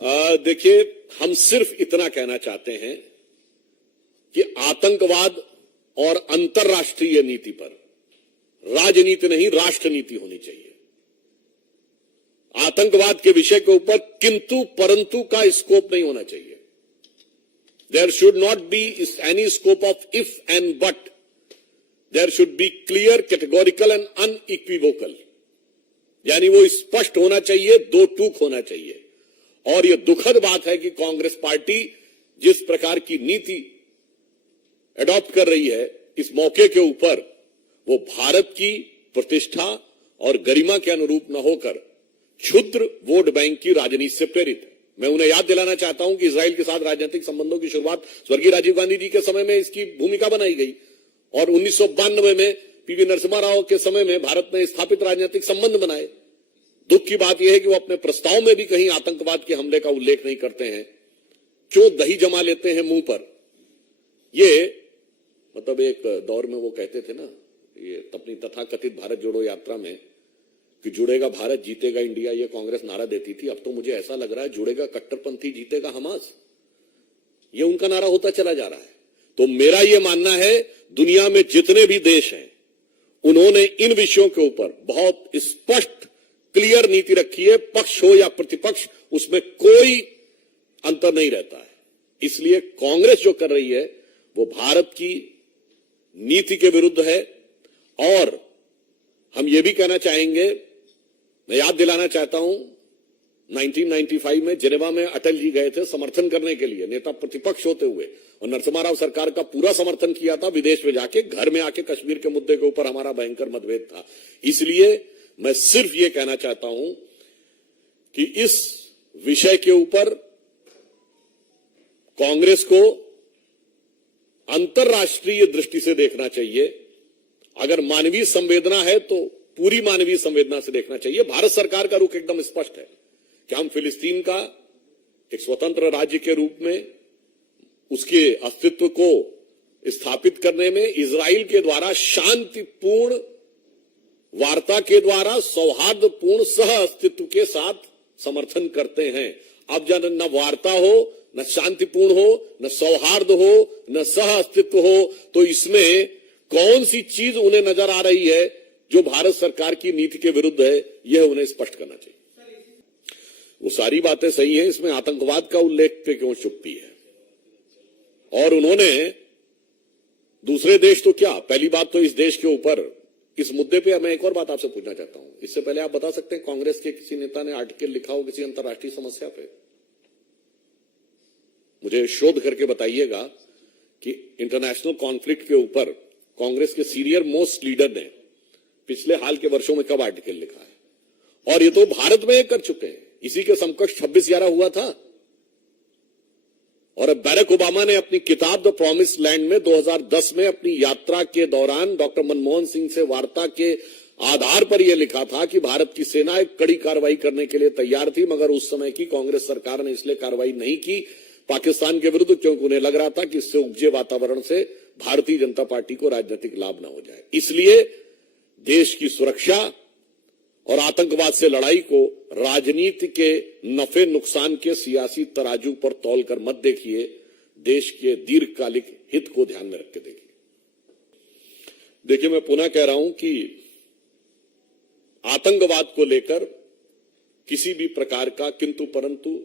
देखिए, हम सिर्फ इतना कहना चाहते हैं कि आतंकवाद और अंतर्राष्ट्रीय नीति पर राजनीति नहीं, राष्ट्रनीति होनी चाहिए। आतंकवाद के विषय के ऊपर किंतु परंतु का स्कोप नहीं होना चाहिए। There should not be any scope of if and but, there should be clear, categorical and unequivocal, यानी वो स्पष्ट होना चाहिए, दो टूक होना चाहिए। और यह दुखद बात है कि कांग्रेस पार्टी जिस प्रकार की नीति एडॉप्ट कर रही है इस मौके के ऊपर, वो भारत की प्रतिष्ठा और गरिमा के अनुरूप न होकर क्षुद्र वोट बैंक की राजनीति से प्रेरित है। मैं उन्हें याद दिलाना चाहता हूं कि इजराइल के साथ राजनीतिक संबंधों की शुरुआत स्वर्गीय राजीव गांधी जी के समय में इसकी भूमिका बनाई गई और 1992 में पीवी नरसिम्हा राव के समय में भारत ने स्थापित राजनीतिक संबंध बनाए। दुख की बात यह है कि वो अपने प्रस्ताव में भी कहीं आतंकवाद के हमले का उल्लेख नहीं करते हैं। क्यों दही जमा लेते हैं मुंह पर? ये मतलब एक दौर में वो कहते थे ना, ये अपनी तथाकथित भारत जोड़ो यात्रा में कि जुड़ेगा भारत जीतेगा इंडिया, ये कांग्रेस नारा देती थी। अब तो मुझे ऐसा लग रहा है जुड़ेगा कट्टरपंथी जीतेगा हमास, ये उनका नारा होता चला जा रहा है। तो मेरा ये मानना है दुनिया में जितने भी देश हैं उन्होंने इन विषयों के ऊपर बहुत स्पष्ट क्लियर नीति रखी है। पक्ष हो या प्रतिपक्ष, उसमें कोई अंतर नहीं रहता है। इसलिए कांग्रेस जो कर रही है वो भारत की नीति के विरुद्ध है। और हम ये भी कहना चाहेंगे, मैं याद दिलाना चाहता हूं, 1995 में जिनेवा में अटल जी गए थे समर्थन करने के लिए, नेता प्रतिपक्ष होते हुए, और नरसिम्हा राव सरकार का पूरा समर्थन किया था। विदेश में जाके, घर में आके कश्मीर के मुद्दे के ऊपर हमारा भयंकर मतभेद था। इसलिए मैं सिर्फ ये कहना चाहता हूं कि इस विषय के ऊपर कांग्रेस को अंतर्राष्ट्रीय दृष्टि से देखना चाहिए। अगर मानवीय संवेदना है तो पूरी मानवीय संवेदना से देखना चाहिए। भारत सरकार का रुख एकदम स्पष्ट है कि हम फिलिस्तीन का एक स्वतंत्र राज्य के रूप में उसके अस्तित्व को स्थापित करने में इजराइल के द्वारा शांतिपूर्ण वार्ता के द्वारा सौहार्दपूर्ण सह अस्तित्व के साथ समर्थन करते हैं। अब जब न वार्ता हो, न शांतिपूर्ण हो, न सौहार्द हो, न सह अस्तित्व हो, तो इसमें कौन सी चीज उन्हें नजर आ रही है जो भारत सरकार की नीति के विरुद्ध है, यह उन्हें स्पष्ट करना चाहिए। वो सारी बातें सही हैं, इसमें आतंकवाद का उल्लेख पे क्यों चुप्पी है? और उन्होंने दूसरे देश तो क्या, पहली बात तो इस देश के ऊपर इस मुद्दे पे मैं एक और बात आपसे पूछना चाहता हूं। इससे पहले आप बता सकते हैं कांग्रेस के किसी नेता ने आर्टिकल लिखा हो किसी अंतर्राष्ट्रीय समस्या पे? मुझे शोध करके बताइएगा कि इंटरनेशनल कॉन्फ्लिक्ट के ऊपर कांग्रेस के सीनियर मोस्ट लीडर ने पिछले हाल के वर्षों में कब आर्टिकल लिखा है। और ये तो भारत में कर चुके हैं। इसी के समकक्ष 26/11 हुआ था। और अब बैरक ओबामा ने अपनी किताब द प्रॉमिस लैंड में 2010 में अपनी यात्रा के दौरान डॉक्टर मनमोहन सिंह से वार्ता के आधार पर यह लिखा था कि भारत की सेना एक कड़ी कार्रवाई करने के लिए तैयार थी, मगर उस समय की कांग्रेस सरकार ने इसलिए कार्रवाई नहीं की पाकिस्तान के विरुद्ध, क्योंकि उन्हें लग रहा था कि इससे उपजे वातावरण से भारतीय जनता पार्टी को राजनीतिक लाभ न हो जाए। इसलिए देश की सुरक्षा और आतंकवाद से लड़ाई को राजनीति के नफे नुकसान के सियासी तराजू पर तौलकर मत देखिए, देश के दीर्घकालिक हित को ध्यान में रख के देखिए। देखिए, मैं पुनः कह रहा हूं कि आतंकवाद को लेकर किसी भी प्रकार का किंतु परंतु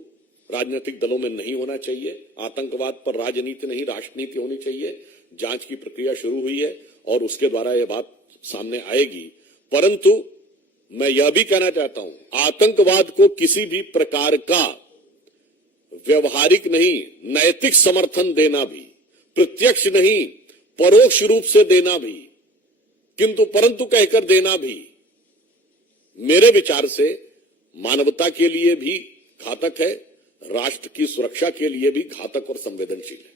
राजनीतिक दलों में नहीं होना चाहिए। आतंकवाद पर राजनीति नहीं, राष्ट्रनीति होनी चाहिए। जांच की प्रक्रिया शुरू हुई है और उसके द्वारा यह बात सामने आएगी। परंतु मैं यह भी कहना चाहता हूं, आतंकवाद को किसी भी प्रकार का व्यवहारिक नहीं, नैतिक समर्थन देना भी, प्रत्यक्ष नहीं परोक्ष रूप से देना भी, किंतु परंतु कहकर देना भी, मेरे विचार से मानवता के लिए भी घातक है, राष्ट्र की सुरक्षा के लिए भी घातक और संवेदनशील है।